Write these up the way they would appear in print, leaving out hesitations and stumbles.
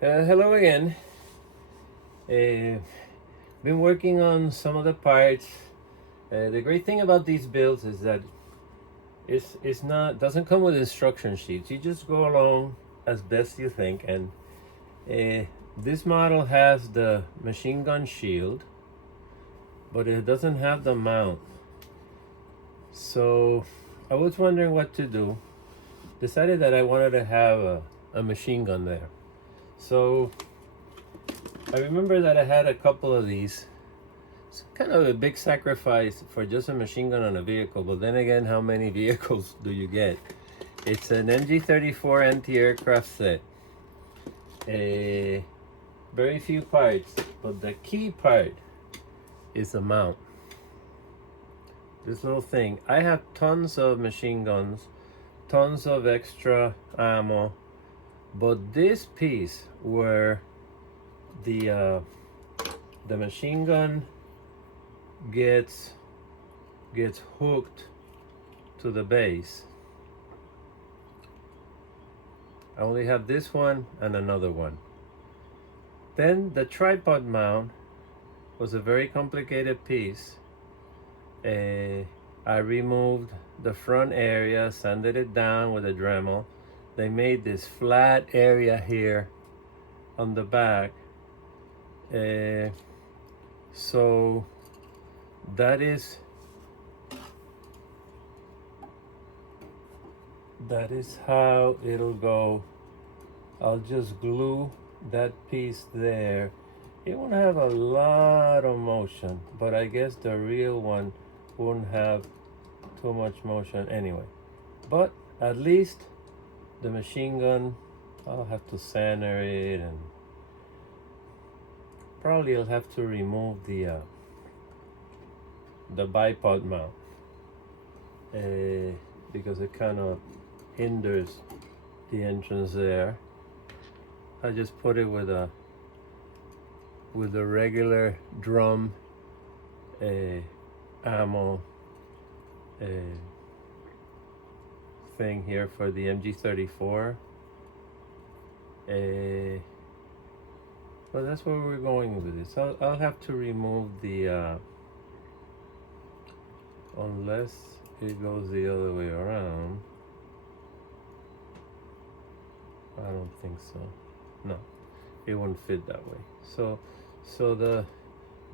Hello again. Uh, been working on some of the parts. The great thing about these builds is that it's not doesn't come with instruction sheets. You just go along as best you think. And this model has the machine gun shield, but it doesn't have the mount. So I was wondering what to do. Decided that I wanted to have a machine gun there. So I remember that I had a couple of these. It's kind of a big sacrifice for just a machine gun on a vehicle, but then again, how many vehicles do you get? It's an MG34 anti-aircraft set. Very few parts, but the key part is the mount. This little thing. I have tons of machine guns, tons of extra ammo, but this piece where the machine gun gets hooked to the base. I only have this one and another one. Then the tripod mount was a very complicated piece. I removed the front area, sanded it down with a Dremel. They made this flat area here on the back. So that is how it'll go. I'll just glue that piece there. It won't have a lot of motion, but I guess the real one won't have too much motion anyway. But at least the machine gun, I'll have to sander it, and probably I'll have to remove the bipod mount because it kind of hinders the entrance there. I just put it with a regular drum ammo thing here for the MG34. Well, that's where we're going with this. I'll have to remove the unless it goes the other way around. I don't think so. No, it won't fit that way. So the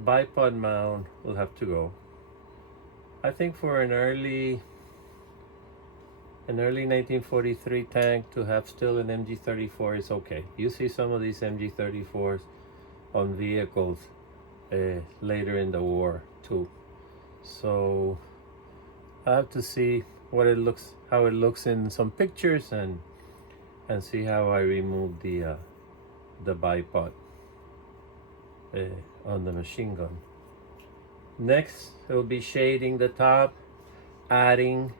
bipod mount will have to go. I think for an early 1943 tank to have still an MG34 is okay. You see some of these MG34s on vehicles later in the war too. So I have to see how it looks in some pictures, and see how I remove the bipod on the machine gun. Next, we'll be shading the top, adding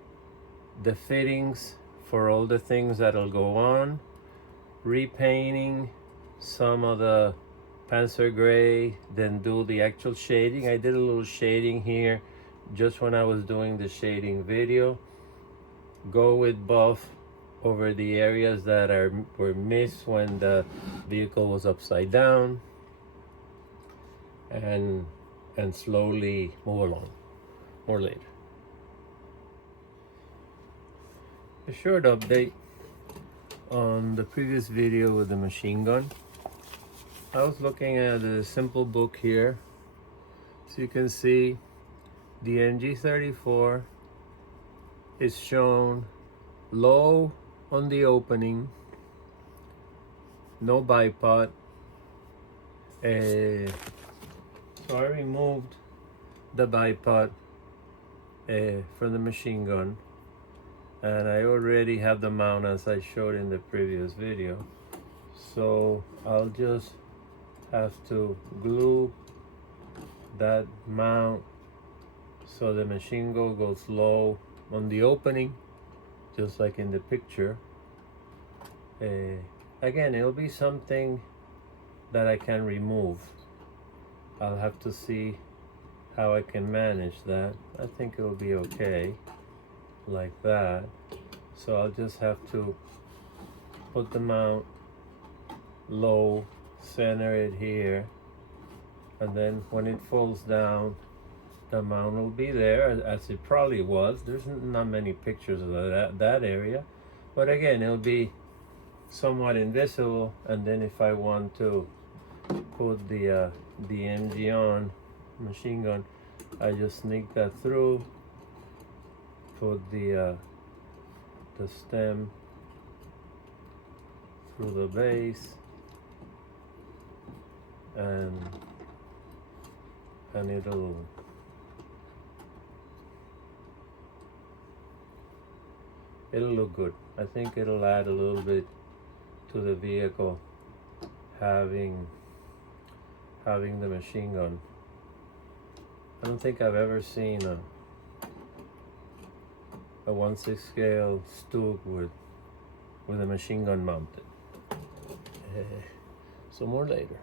the fittings for all the things that'll go on, repainting some of the Panzer Gray, then do the actual shading. I did a little shading here just when I was doing the shading video. Go with buff over the areas that were missed when the vehicle was upside down, and slowly move along. More later. A short update on the previous video with the machine gun. I was looking at a simple book here. So you can see the MG34 is shown low on the opening, no bipod. So I removed the bipod from the machine gun, and I already have the mount as I showed in the previous video. So I'll just have to glue that mount so the machine gun goes low on the opening, just like in the picture. Again, it'll be something that I can remove. I'll have to see how I can manage that. I think it'll be okay like that. So I'll just have to put the mount low, center it here, and then when it falls down, the mount will be there as it probably was. There's not many pictures of that area, but again, it'll be somewhat invisible. And then if I want to put the MG on machine gun, I just sneak that through, put the stem through the base, and it'll look good. I think it'll add a little bit to the vehicle having the machine gun. I don't think I've ever seen a 1/6 scale Stug with a machine gun mounted. Some more later.